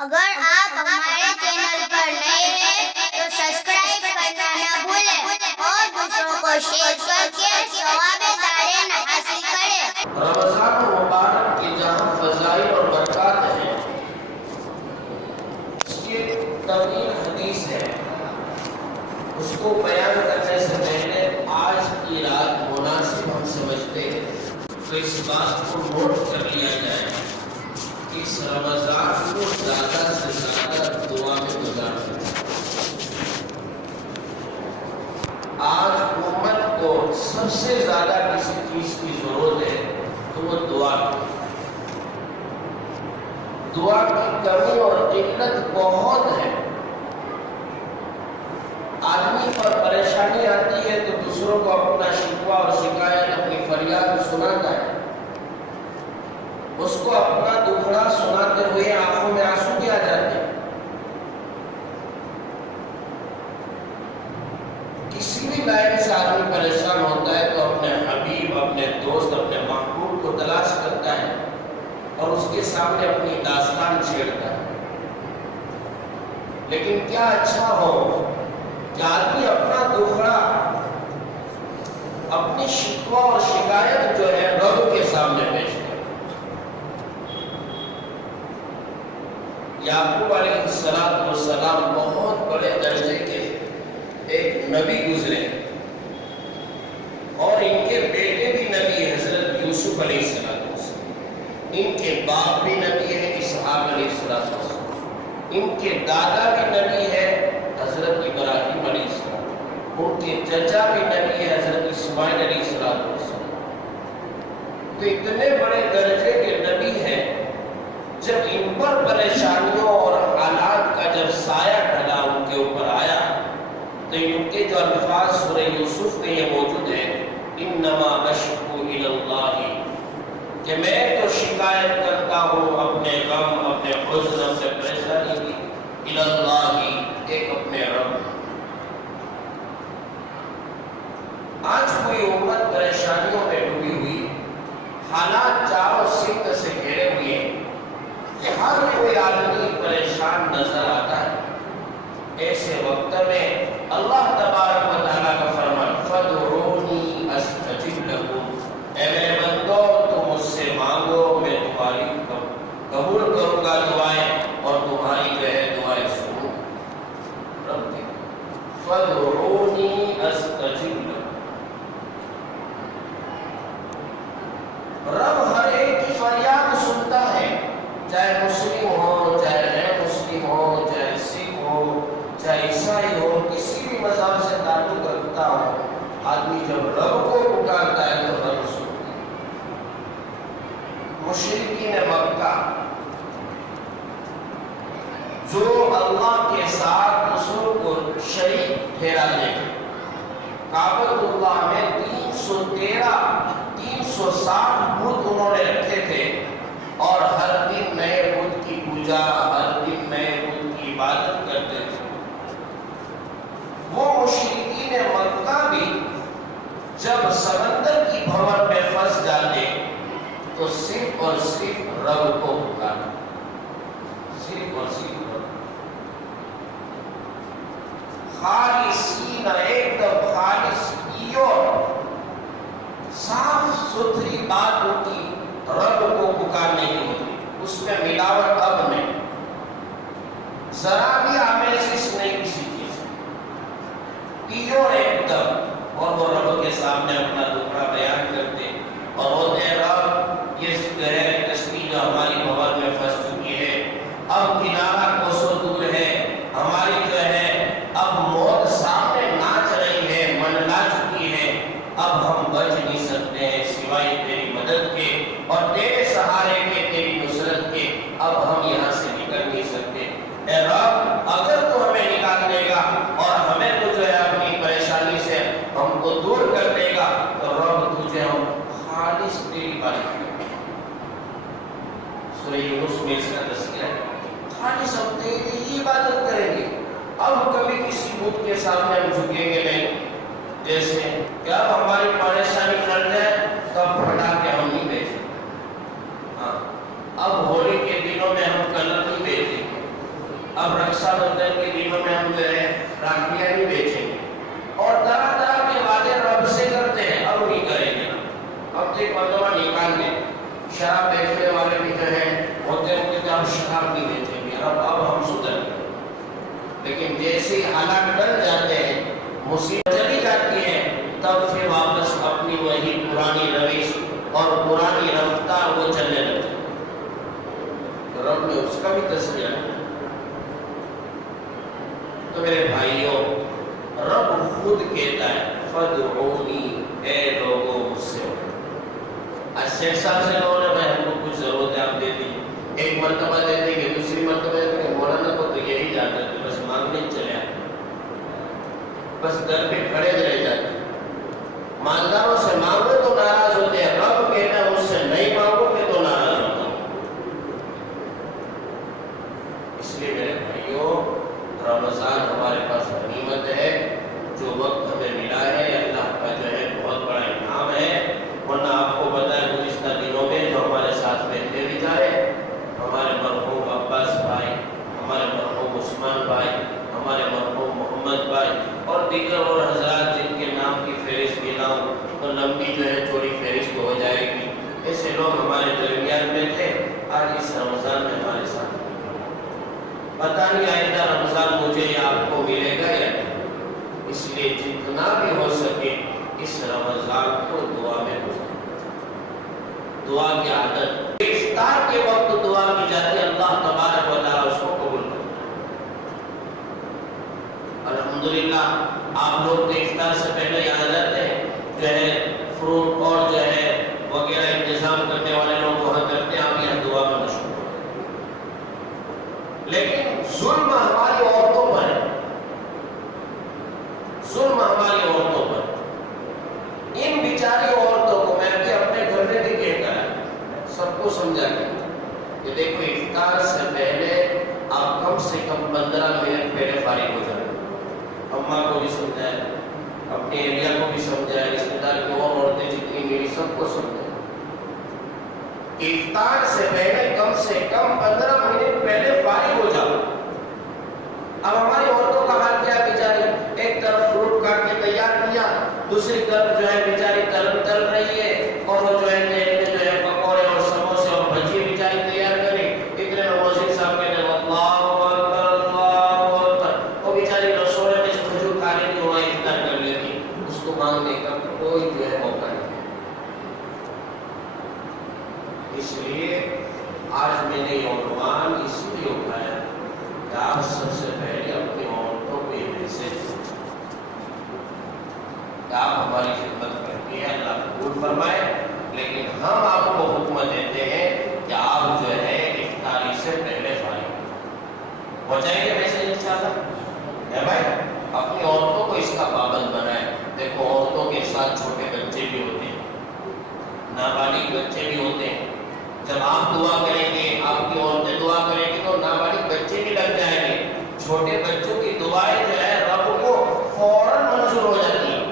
اگر آپ ہمارے چینل پر نئے ہیں تو سبسکرائب کرنا نہ بھولیں اور دوسروں کو شیئر کر کے ثواب دارین حاصل کریں۔ رمضان مبارک کی جہاں فضائل اور برکات ہیں، اس کی ایک طویل حدیث ہے، اس کو بیان کرنے سے پہلے آج کی رات مناسب ہم سمجھتے ہیں تو اس بات کو نوٹ کر لیا جائے کہ اس رمضان کو زیادہ سے زیادہ دعا میں گزارنا۔ آج امت کو سب سے زیادہ کسی چیز کی ضرورت ہے تو وہ دعا کی۔ دعا کی کمی اور قلت بہت ہے۔ آدمی پر پریشانی آتی ہے تو دوسروں کو اپنا شکوہ اور شکایت، اپنی فریاد سناتا ہے، اس کو اپنا دکھڑا سناتے ہوئے آنکھوں میں آنسو بھی آ جاتے ہیں۔ کسی بھی لائن سے آدمی پریشان ہوتا ہے تو اپنے حبیب، اپنے دوست، اپنے محبوب کو تلاش کرتا ہے اور اس کے سامنے اپنی داستان چھیڑتا ہے۔ لیکن کیا اچھا ہو کہ آدمی اپنا دکھڑا، اپنی شکوہ اور شکایت جو ہے رب کے سامنے پیش کرے۔ یعقوب علیہ السلام بہت بڑے درجے کے ایک نبی گزرے اور ان کے بیٹے بھی نبی حضرت یوسف علیہ السلام، ان کے باپ بھی نبی ہے اسحاق علیہ السلام، ان کے دادا بھی نبی ہے حضرت ابراہیم علیہ السلام، ان کے چچا بھی نبی ہے حضرت اسماعیل علیہ السلام۔ تو اتنے بڑے درجے کے نبی ہیں، جب ان پر پریشانیوں اور حالات کا جب سایہ ڈھلا ان کے اوپر آیا تو ان کے جو الفاظ سورہ یوسف میں یہ موجود ہے، انما اشکو الی اللہ، کہ میں تو شکایت کرتا ہوں اپنے غم، اپنے حزن، اپنے پریشانی کی الی اللہ، ایک اپنے رب۔ آج کوئی امت پریشانیوں میں ڈوبی ہوئی، حالات چاروں سمت سے گھیرے ہوئے ہیں، ہر کوئی آدمی پریشان نظر آتا ہے۔ ایسے وقت میں اللہ تبارک و تعالیٰ کا فرمان فَادْعُونِي أَسْتَجِبْ لَكُمْ، اے میرے بندو تم مجھ سے مانگو، میں تمہاری قبول کروں گا دعائیں اور تمہاری جو ہے دعائیں سنوں۔ رب کی فَادْعُونِي أَسْتَجِبْ لَكُمْ، رب ہر ایک کی فریاد سنتا ہے، چاہے مسلم ہو، چاہے غیر مسلم ہو، چاہے سکھ ہو، چاہے عیسائی ہو، کسی بھی مذہب سے تعلق رکھتا ہو، آدمی جب رب کو پکارتا ہے تو رب سنتا ہے۔ مشرکین مکہ جو اللہ کے ساتھ رسول کو شریک ٹھہرا دے، کعبۃ اللہ میں 360 بت انہوں نے رکھے تھے اور ہر دن نئے بت کی پوجا، ہر دن نئے بت کی عبادت کرتے تھے۔ وہ مشرکین مکہ بھی جب سمندر کی بھنور میں پھنس جاتے تو صرف اور صرف رب کو پکارتے، صرف اور صرف رب، خالصین، ایک دم خالص پیور صاف ستھری بات ہوتی رب کو پکارنے کی ہوتی، اس میں ملاوٹ اب نہیں، ذرا بھی آمیزش نہیں کسی چیز، پیور ایک دم، اور وہ رب کے سامنے اپنا دکھڑا بیان کرتے اور ہوتے ہیں رب یہ گہرے کشتی جو ہماری بھنور میں پھنس چکی ہے، اب کنارہ کوسوں دور ہے، ہماری جو ہے اب موت سامنے ناچ رہی ہے، منڈلا چکی ہے، اب ہم بچ نہیں سکتے ہیں سوائے تیری مدد کے اور تیرے سہارے کے، تیری نصرت کے، اب ہم یہاں سے نکل نہیں سکتے۔ اے رب اگر تو ہمیں نکال دے گا اور ہمیں تو جو ہے اپنی پریشانی سے ہم کو دور کر دے گا تو رب تجھے ہم خالص تیری عبادت کریں گے۔ سورہ یونس میں اس کا تذکرہ ہے، خالص ہم تیری ہی عبادت کریں گے، اب کبھی کسی بت کے سامنے ہم جھکیں گے نہیں، جیسے کہ اب ہماری پریشانی ٹل جائے تب پھٹا کے ہم نہیں بیچیں، ہاں اب ہولی کے دنوں میں ہم کلر نہیں بیچیں، رکشا بندھن کے دنوں میں ہم جو ہے راکھیاں نہیں بیچیں گے، اور طرح طرح کے وعدے رب سے کرتے ہیں، اب نہیں کریں گے، اب تو ایک مرتبہ نکال گے۔ شراب بیچنے والے بھی جو ہے ہوتے ہوں گے کہ اب شراب نہیں بیچیں گے، اب ہم سدھر گئے۔ لیکن جیسے ہی حالات ڈل جاتے ہیں، مصیبت چلی جاتی ہے، تب پھر واپس اپنی وہی پرانی روش اور پرانی رفتار وہ چلنے لگتے ہیں۔ تو رب نے اس کا بھی تذکرہ کیا۔ تو میرے بھائیوں، رب خود کہتا ہے فَادْعُونِی، اے لوگوں مجھ سے ہو۔ آج شیخ صاحب سے لوگوں نے بھائی ہم کو کچھ ضرورت ہے آپ دے دیجیے، ایک مرتبہ دے دیں گے، دوسری مرتبہ دے دیں گے، مولانا کو تو یہی جاتا ہے کہ بس مانگنے چلے آتے، بس گھر پہ کھڑے رہ جاتے۔ مالداروں سے مانگو تو ناراض ہوتے ہیں، رب کہتا ہے مجھ سے نہیں مانگو گے تو ناراض ہوتا ہوں۔ اس لیے میرے بھائیوں، رمضان ہمارے پاس غنیمت ہے، جو وقت ہمیں ملا ہے اللہ کا جو ہے بہت بڑا انعام ہے۔ ورنہ آپ کو پتا ہے گزشتہ دنوں میں جو ہمارے ساتھ بیٹھے بھی جا رہے، ہمارے مرحوم عباس بھائی، ہمارے مرحوم عثمان بھائی، ہمارے مرحوم محمد بھائی اور دیگر اور حضرات جن کے نام کی فہرست گناؤں تو لمبی جو ہے چوڑی فہرست ہو جائے گی، ایسے لوگ ہمارے درمیان میں تھے، آج اس رمضان میں ہمارے ساتھ۔ پتہ نہیں آئندہ رمضان مجھے یا آپ کو ملے گا یا نہیں، اس لیے جتنا بھی ہو سکے اس رمضان کو دعا میں گزاریں۔ دعا کی عادت، افطار کے وقت دعا کی جاتی ہے، اللہ تبارک و تعالیٰ اس کو قبول کرے۔ الحمدللہ آپ لوگ تو افطار سے پہلے یہاں جاتے ہیں، جو ہے فروٹ اور جو ہے وغیرہ انتظام کرنے والے لوگ وہاں کرتے ہیں، آپ یہاں دعا میں مشغول ہیں۔ لیکن ظلم ہماری عورتوں پر ہے، ظلم ہماری عورتوں پر۔ ان بیچاری عورتوں کو میں اپنے گھر میں بھی کہتا ہے، سب کو سمجھا گیا کہ دیکھو افطار سے پہلے آپ کم سے کم 15 منٹ پہلے فارغ ہو جائیں۔ اماں کو بھی سمجھائے، اپنی اہلیہ کو بھی سمجھائے، رشتے دار کی اور عورتیں جتنی میری سب کو سمجھائے، افطار سے پہلے کم سے کم 15 منٹ پہلے فارغ ہو جاؤ۔ اب ہماری عورتوں کا حال کیا بیچاری، ایک طرف فروٹ کاٹ کے تیار کیا، دوسری طرف جو ہے بیچاری تل رہی ہے، اور وہ جو ہے تیل میں جو ہے پکوڑے اور سموسے اور بھجی بیچاری تیار کری، اتنے میں موزن صاحب کہتے ہیں اللہ اکبر اللہ اکبر، وہ بیچاری رسوڑے میں سے کھجور کھا لیتی، وہاں افطار کر لیتی، اس کو مانگنے کا کوئی جو ہے موقع نہیں۔ اس لیے آج میں نے یہ عنوان اس لیے اٹھایا کہ آپ سب سے پہلے اپنی عورتوں کو یہ میسج کہ آپ ہماری خدمت کرتی ہیں، اللہ قبول فرمائے، لیکن ہم آپ کو حکم دیتے ہیں کہ آپ جو ہے افطاری سے پہلے فارغ پہنچائیں گے میسج انشاءاللہ۔ ہے بھائی، اپنی عورتوں کو اس کا پابند بنائیں۔ دیکھو عورتوں کے ساتھ چھوٹے بچے بھی ہوتے ہیں، نابالغ بچے بھی ہوتے ہیں، جب آپ دعا کریں گے، آپ کی عورتیں دعا کریں گی تو نابالغ بچے بھی لگ جائیں گے۔ چھوٹے بچوں کی دعائیں جو ہے رب کو فوراً منظور ہو جاتی ہیں،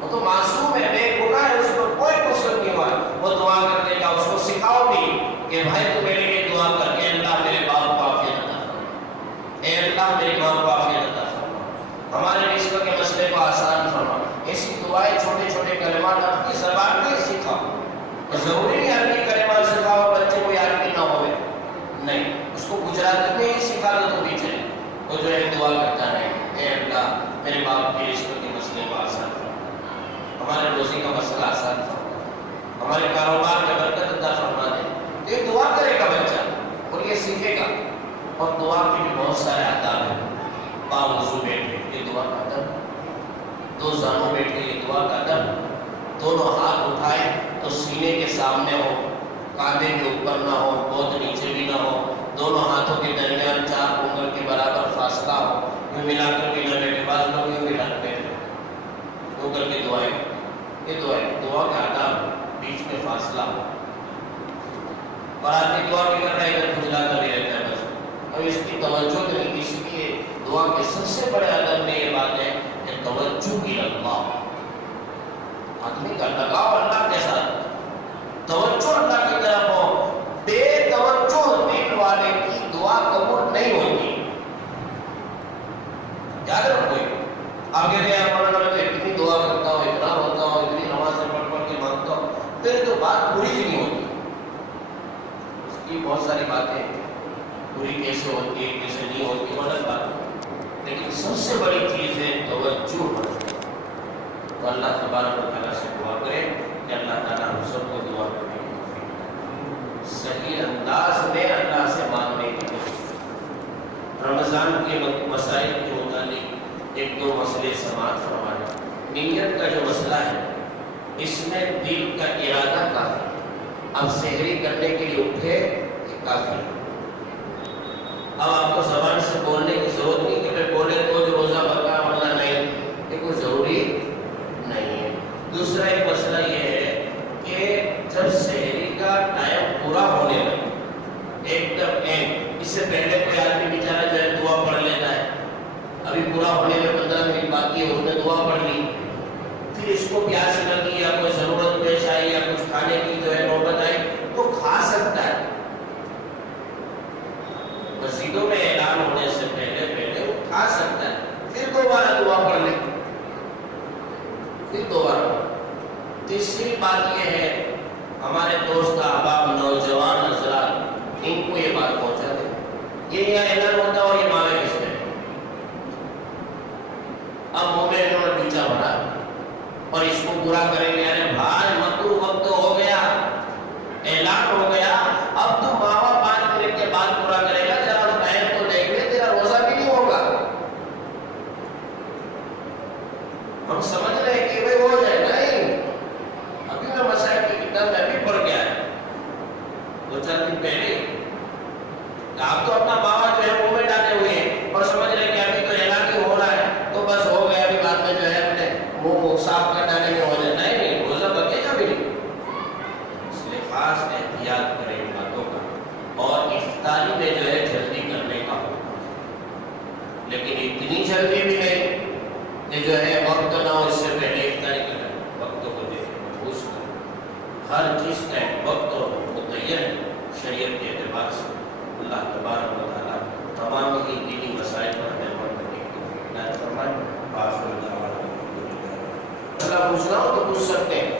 وہ تو معصوم ہے، بے گناہ ہے، اس پر کوئی قصور نہیں ہوا، وہ دعا کر دے گا۔ اس کو سکھاؤ بھی کہ بھائی تو میرے لیے دعا کر، اے اللہ میرے باپ کو عافیت عطا فرما، اے اللہ میری ماں کو عافیت عطا فرما، ہمارے رشتوں کے مسئلے کو آسان فرما۔ ایسی دعائیں چھوٹے چھوٹے کلمات اپنی زبان میں سکھاؤ۔ ضروری نہیں عربی کلمات سکھاؤ بچے کو یاد بھی نہ ہوئے، نہیں، اس کو گجراتی میں ہی سکھا دو تو بھی چلے، وہ جو ہے دعا کرتا رہے، اے اللہ میرے باپ کے رشتوں کے مسئلے کو آسان فرما، ہمارے روزی کا مسئلہ آسان فرما، ہمارے کاروبار میں برکت عطا فرما دے۔ یہ دعا کرے گا بچہ اور یہ سیکھے گا۔ اور دعا کے بھی بہت سارے آداب ہیں، باوضو بیٹھے یہ دعا کا ادب، دو زانوں بیٹھے یہ دعا کا ادب، دونوں ہاتھ اٹھائے تو سینے کے سامنے ہو، کاندھے کے اوپر نہ ہو، بہت نیچے بھی نہ ہو، دونوں ہاتھوں کے درمیان 4 انگل کے برابر فاصلہ ہو، یوں ملا کر کے نہ بیٹھے، بعض لوگ یوں ملا کر بیٹھے، یوں کر کے دعائیں، یہ دعا کا آداب، بیچ میں فاصلہ ہو، اور آدمی دعا بھی کر رہا ہے ادھر کھجلا کر ہی رہتا ہے بس، اب اس کی توجہ نہیں، اس لیے دعا کے سب سے بڑے ادب میں یہ بات ہے کہ توجہ کی اللہ، آدمی کا لگاؤ اللہ کے ساتھ، توجہ اللہ کی طرف ہو، بے توجہ دل والے کی دعا قبول نہیں ہوتی۔ ساری باتیں پوری کیسے ہوتی ہے کیسے نہیں ہوتی وہ الگ بات ہے، لیکن سب سے بڑی چیز ہے توجہ ہونا چاہیے۔ تو اللہ تبارک و تعالیٰ سے دعا کریں کہ اللہ تعالیٰ ہم سب کو دعا کرنے کی توفیق دے، صحیح انداز میں اللہ سے مانگنے کی توفیق۔ رمضان کے مسائل کے متعلق ایک دو مسئلے سماعت فرمایا۔ نیت کا جو مسئلہ ہے اس میں دل کا ارادہ کافی ہے، اب سحری کرنے کے لیے اٹھے یہ کافی ہے۔ اب آپ کو زبان سے بولنے کی ضرورت نہیں کہ میں بولے تو جو روزہ بتا ورنہ نہیں، یہ کوئی ضروری نہیں ہے۔ دوسرا ایک مسئلہ یہ ہے کہ جب سحری کا ٹائم پورا ہونے لگے ایک دم اس سے پہلے کوئی آدمی بیچارہ جو ہے دعا پڑھ لیتا ہے، ابھی پورا ہونے میں 15 منٹ باقی ہے، اس نے دعا پڑھ لی، پھر اس کو پیاس لگی یا کوئی ضرورت پیش آئی یا کچھ کھانے کی جو ہے نوبت آئی تو کھا سکتا ہے۔ مسجدوں میں اعلان ہونے سے پہلے وہ کھا سکتا ہے، پھر دوبارہ دعا پڑھ لے، پھر دوبارہ۔ تیسری بات یہ ہے ہمارے دوست احباب نوجوان حضرات ان کو یہ بات پہنچا دیں، یہ اعلان ہوتا اور یہ مانگے کس میں، اب منہ میں انہوں نے پیچھا بڑھا اور اس کو پورا کریں گے، ارے بھائی مکرو وقت ہو گیا، اعلان ہو گیا، اب تو ماوا 5 منٹ کے بعد پورا کرے گا، ذرا ٹائم تو دیکھ لے، تیرا روزہ بھی نہیں ہوگا۔ ہم سمجھ رہے ہیں کہ بھائی ہو جائے، نہیں، ابھی میں مسائل کی کتاب میں بھی پڑھ گیا ہے 2-4 دن پہلے، آپ تو اپنا ماوا جو ہے منہ میں ڈالے ہوئے ہیں اور سمجھ رہے ہیں کہ ابھی تو اعلان ہی ہو رہا ہے تو بس ہو گیا، ابھی بعد میں جو ہے اپنے منہ صاف کر ڈالنے میں ہو جائے، نہیں، روزہ بچے گا بھی نہیں۔ اس لیے خاص احتیاط کریں ان باتوں کا، اور افطاری میں جو ہے جلدی کرنے کا ہو، لیکن اتنی جلدی بھی نہیں کہ جو ہے وقت نہ ہو اس سے پہلے افطاری کریں، وقتوں کو دیکھیں، محفوظ کریں، ہر چیز کا ایک وقت اور متعین شریعت کے اعتبار سے۔ اللہ تبارک و تعالیٰ تمام ہی دینی مسائل پر عمل کرنے کی توفیق عطا فرمائے۔ اللہ پوچھنا ہو تو پوچھ سکتے ہیں۔